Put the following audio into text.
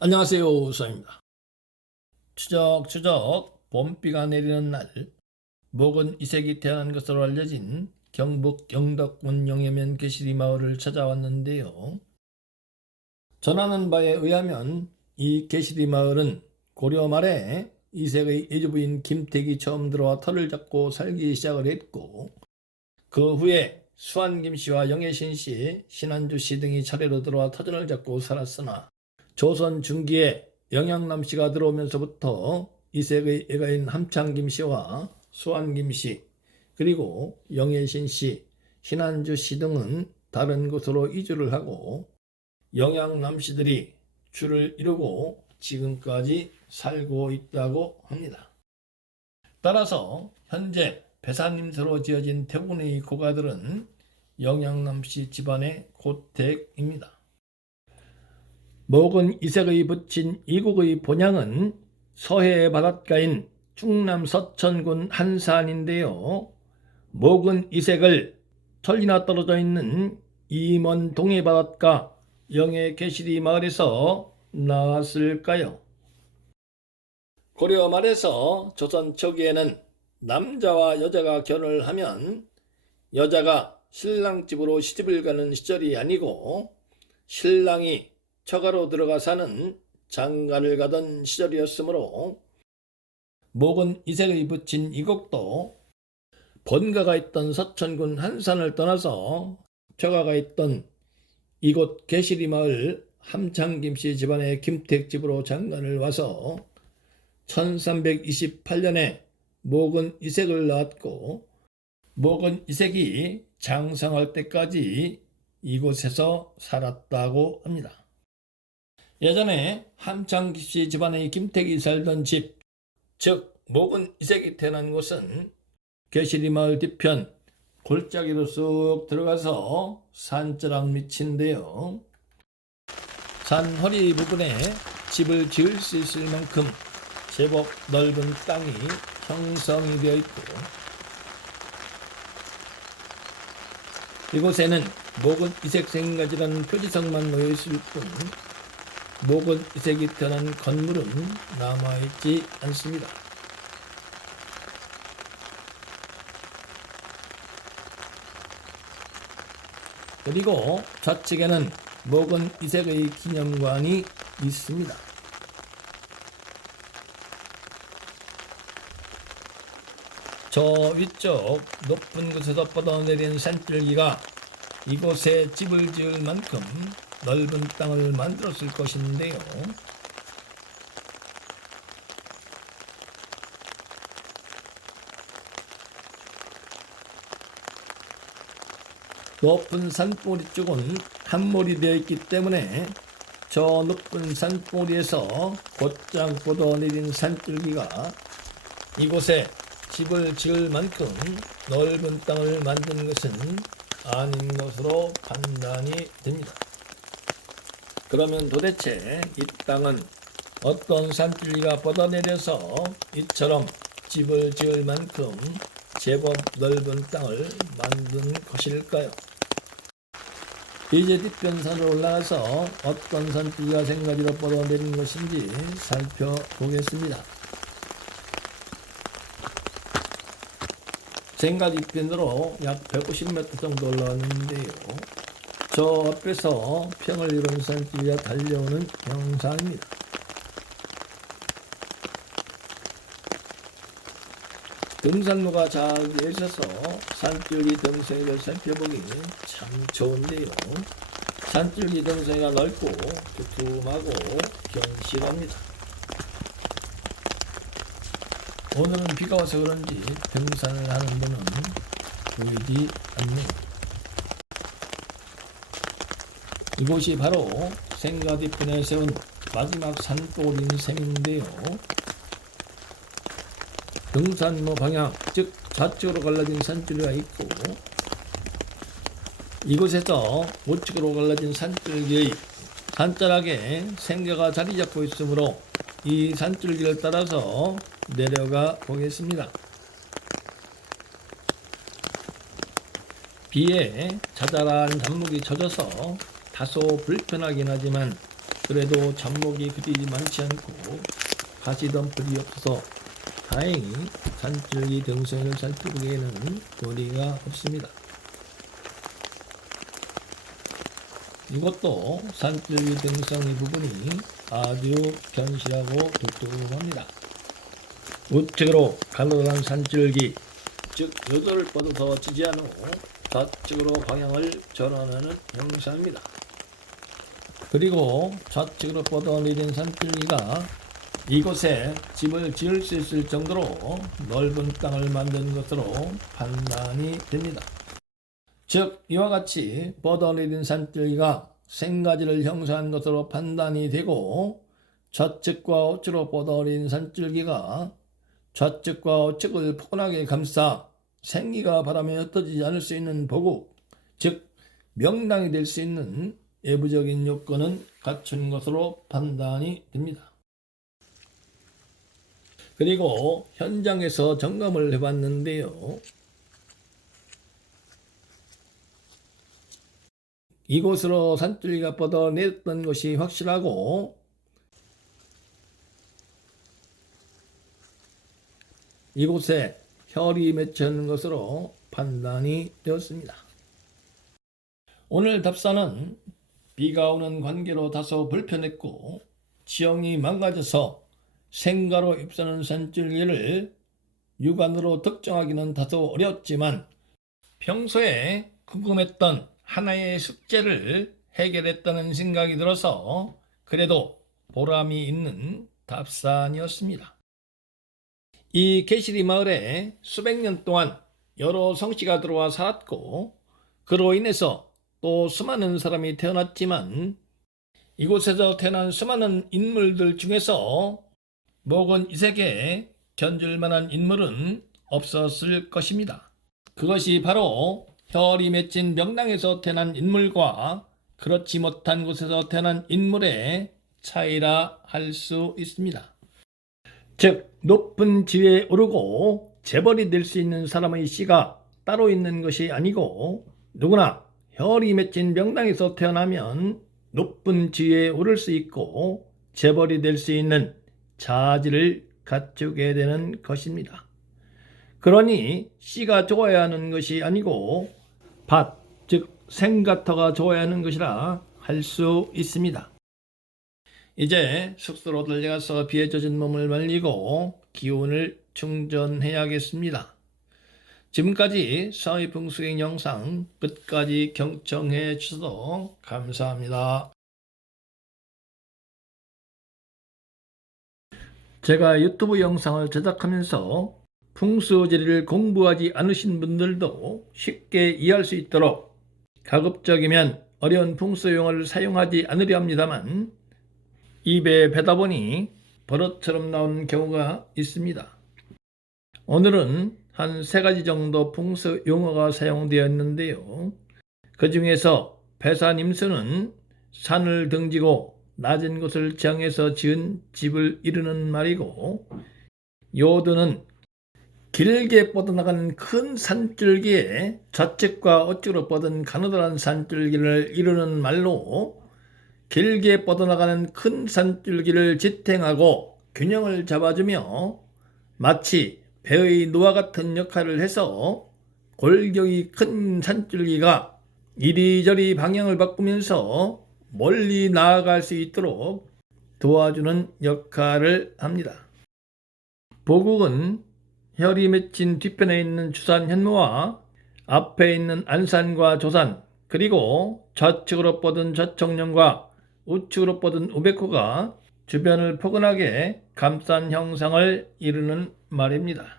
안녕하세요, 수아입니다. 추적추적 봄비가 내리는 날, 목은 이색이 태어난 것으로 알려진 경북 영덕군 영해면 개시리 마을을 찾아왔는데요. 전하는 바에 의하면 이 개시리 마을은 고려 말에 이색의 예주부인 김택이 처음 들어와 터를 잡고 살기 시작을 했고, 그 후에 수안 김씨와 영해신 씨, 신안주 씨 등이 차례로 들어와 터전을 잡고 살았으나 조선 중기에 영양남 씨가 들어오면서부터 이색의 애가인 함창 김씨와 수안 김씨, 그리고 영예신 씨, 신안주 씨 등은 다른 곳으로 이주를 하고 영양남 씨들이 줄을 이루고 지금까지 살고 있다고 합니다. 따라서 현재 배산임서로 지어진 대부분의 고가들은 영양남 씨 집안의 고택입니다. 목은 이색의 붙인 이국의 본향은 서해 바닷가인 충남 서천군 한산인데요. 목은 이색을 천리나 떨어져 있는 이 먼 동해 바닷가 영해 개시리 마을에서 나왔을까요? 고려 말에서 조선 초기에는 남자와 여자가 결혼을 하면 여자가 신랑 집으로 시집을 가는 시절이 아니고 신랑이 처가로 들어가 사는 장가를 가던 시절이었으므로 목은 이색의 붙인 이곡도 본가가 있던 서천군 한산을 떠나서 처가가 있던 이곳 개시리 마을 함창김씨 집안의 김택집으로 장가를 와서 1328년에 목은 이색을 낳았고 목은 이색이 장성할 때까지 이곳에서 살았다고 합니다. 예전에 함창김씨 집안의 김택이 살던 집, 즉 목은 이색이 태어난 곳은 개시리 마을 뒤편 골짜기로 쑥 들어가서 산자락 밑인데요. 산 허리 부분에 집을 지을 수 있을 만큼 제법 넓은 땅이 형성이 되어 있고 이곳에는 목은 이색 생가지라는 표지석만 놓여 있을 뿐 목은 이색이 태어난 건물은 남아있지 않습니다. 그리고 좌측에는 목은 이색의 기념관이 있습니다. 저 위쪽 높은 곳에서 뻗어내린 산줄기가 이곳에 집을 지을 만큼 넓은 땅을 만들었을 것인데요. 높은 산봉우리 쪽은 함몰이 되어 있기 때문에 저 높은 산봉우리에서 곧장 뻗어내린 산줄기가 이곳에 집을 지을 만큼 넓은 땅을 만든 것은 아닌 것으로 판단이 됩니다. 그러면 도대체 이 땅은 어떤 산줄기가 뻗어내려서 이처럼 집을 지을 만큼 제법 넓은 땅을 만든 것일까요? 이제 뒤편산으로 올라가서 어떤 산줄기가 생가지로 뻗어내린 것인지 살펴보겠습니다. 생가 뒤편으로 약 150m 정도 올라왔는데요. 저 앞에서 평을 이룬 산줄기가 달려오는 형상입니다. 등산로가 잘 되어 있어서 산줄기 등성이를 살펴보기 참 좋은데요. 산줄기 등성이가 넓고 두툼하고 견실합니다. 오늘은 비가 와서 그런지 등산을 하는 분은 보이지 않네요. 이곳이 바로 생가 뒤편에 세운 마지막 산봉우리인 셈인데요. 등산로 방향, 즉 좌측으로 갈라진 산줄기가 있고 이곳에서 우측으로 갈라진 산줄기의 산자락에 생가가 자리 잡고 있으므로 이 산줄기를 따라서 내려가 보겠습니다. 비에 자잘한 단목이 젖어서 다소 불편하긴 하지만 그래도 잡목이 그리 많지 않고 가시덤불이 없어서 다행히 산줄기 등성을 살펴보기에는 무리가 없습니다. 이것도 산줄기 등성의 부분이 아주 견실하고 두툼합니다. 우측으로 가느다란 산줄기, 즉 요도를 뻗어서 지지한 후 좌측으로 방향을 전환하는 형상입니다. 그리고 좌측으로 뻗어 내린 산줄기가 이곳에 집을 지을 수 있을 정도로 넓은 땅을 만든 것으로 판단이 됩니다. 즉 이와 같이 뻗어내린 산줄기가 생가지를 형성한 것으로 판단이 되고, 좌측과 우측으로 뻗어내린 산줄기가 좌측과 우측을 포근하게 감싸 생기가 바람에 흩어지지 않을 수 있는 보국, 즉 명당이 될 수 있는 외부적인 요건은 갖춘 것으로 판단이 됩니다. 그리고 현장에서 점검을 해봤는데요. 이곳으로 산줄기가 뻗어내렸던 것이 확실하고, 이곳에 혈이 맺혀있는 것으로 판단이 되었습니다. 오늘 답사는 비가 오는 관계로 다소 불편했고 지형이 망가져서 생가로 휩쓰는 산줄기를 육안으로 특정하기는 다소 어렵지만 평소에 궁금했던 하나의 숙제를 해결했다는 생각이 들어서 그래도 보람이 있는 답사이었습니다. 이 개시리 마을에 수백 년 동안 여러 성씨가 들어와 살았고 그로 인해서 또 수많은 사람이 태어났지만 이곳에서 태어난 수많은 인물들 중에서 목은 이색에 견줄 만한 인물은 없었을 것입니다. 그것이 바로 혈이 맺힌 명당에서 태어난 인물과 그렇지 못한 곳에서 태어난 인물의 차이라 할 수 있습니다. 즉 높은 지위에 오르고 재벌이 될 수 있는 사람의 씨가 따로 있는 것이 아니고 누구나 혈이 맺힌 명당에서 태어나면 높은 지위에 오를 수 있고 재벌이 될 수 있는 자질을 갖추게 되는 것입니다. 그러니 씨가 좋아야 하는 것이 아니고 밭, 즉 생가터가 좋아야 하는 것이라 할 수 있습니다. 이제 숙소로 들려가서 비에 젖은 몸을 말리고 기운을 충전해야겠습니다. 지금까지 서해풍수행 영상 끝까지 경청해 주셔서 감사합니다. 제가 유튜브 영상을 제작하면서 풍수지리를 공부하지 않으신 분들도 쉽게 이해할 수 있도록 가급적이면 어려운 풍수용어를 사용하지 않으려 합니다만 입에 배다 보니 버릇처럼 나오는 경우가 있습니다. 오늘은 한 3가지 정도 풍수 용어가 사용되어 있는데요. 그 중에서 배산임수는 산을 등지고 낮은 곳을 정해서 지은 집을 이루는 말이고, 요도는 길게 뻗어나가는 큰 산줄기에 좌측과 우측으로 뻗은 가느다란 산줄기를 이루는 말로 길게 뻗어나가는 큰 산줄기를 지탱하고 균형을 잡아주며 마치 배의 노와 같은 역할을 해서 골격이 큰 산줄기가 이리저리 방향을 바꾸면서 멀리 나아갈 수 있도록 도와주는 역할을 합니다. 보국은 혈이 맺힌 뒤편에 있는 주산 현무와 앞에 있는 안산과 조산, 그리고 좌측으로 뻗은 좌청령과 우측으로 뻗은 우백호가 주변을 포근하게 감싼 형상을 이루는 말입니다.